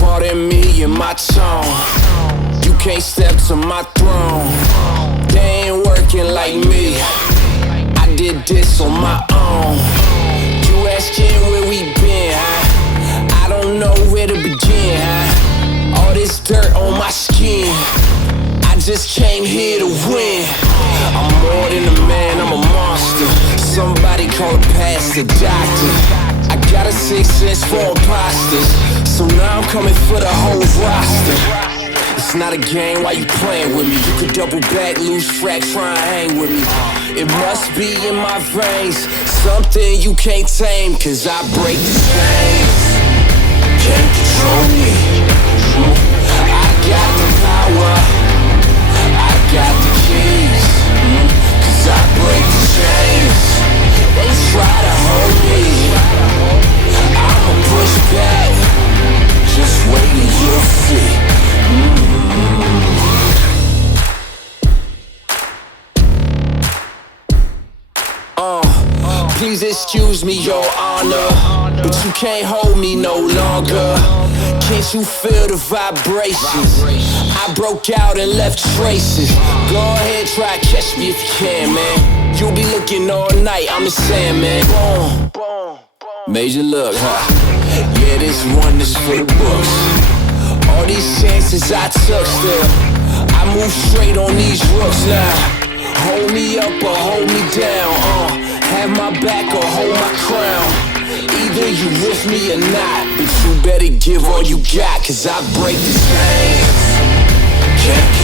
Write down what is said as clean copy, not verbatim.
Pardon me and my tone. You can't step to my throne. They ain't working like me. I did this on my own. You asking where we been, huh? I don't know where to begin, huh? All this dirt on my skin. I just came here to win. I'm more than a man, I'm a monster. Somebody call a pastor, doctor. I got a 6th sense for imposters. So now I'm coming for the whole roster. It's not a game, why you playing with me? You could double back, lose track, try and hang with me. It must be in my veins, something you can't tame. Cause I break the chains, can't control me. I got the power, I got the keys. Cause I break the chains, they try to hold me. I'ma push back, just wait and you'll see. Please excuse me, your honor, but you can't hold me no longer. Can't you feel the vibrations? I broke out and left traces. Go ahead, try to catch me if you can, man. You'll be looking all night, I'm the Sandman. Boom, major look, huh? Yeah, this one is for the books. All these chances I took still, I move straight on these rooks now. Hold me up or hold me down, have my back or hold my crown. Either you with me or not, but you better give all you got. Cause I break the chains, can't